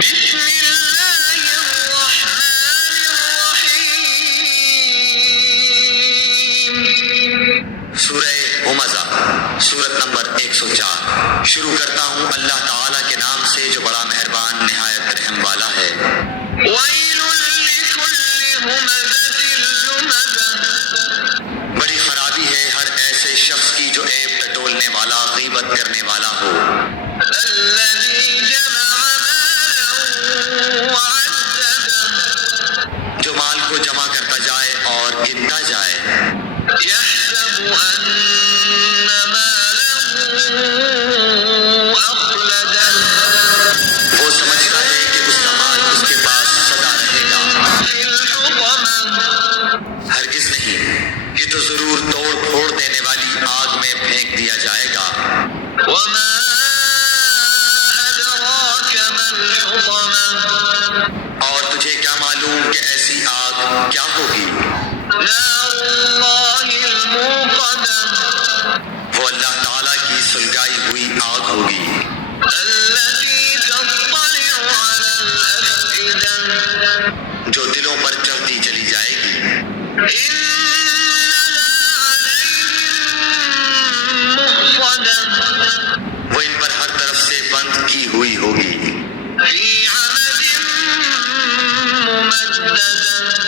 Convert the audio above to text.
بسم اللہ الرحمن الرحیم۔ سورہ ہمزہ سورت نمبر 104۔ شروع کرتا ہوں اللہ تعالیٰ کے نام سے جو بڑا مہربان نہایت رحم والا ہے۔ ویل لکل ہمزۃ لمزہ، بڑی خرابی ہے ہر ایسے شخص کی جو عیب ٹٹولنے والا، غیبت کرنے والا ہو۔ الذی جمع مالا وعددہ، جو مال کو جمع کرتا جائے اور گنتا جائے۔ یحسب ان مالہ اخلدہ، وہ سمجھتا ہے کہ اس کا مال اس کے پاس سدا رہے گا۔ فی الحطمہ، ہرگز نہیں، یہ تو ضرور توڑ پھوڑ دینے والی آگ میں پھینک دیا جائے گا۔ وما ادراک ما الحطمہ، اور تجھے کیا معلوم کہ ایسی آگ کیا ہوگی؟ نار اللہ الموقدہ، وہ اللہ تعالیٰ کی سلگائی ہوئی آگ ہوگی۔ التي تطلع على الافئدہ، جو دلوں پر چڑھتی چلی جائے گی۔ انہا علیہم مؤصدہ، وہ ان پر ہر طرف سے بند کی ہوئی ہوگی۔ فی عمد ممددہ،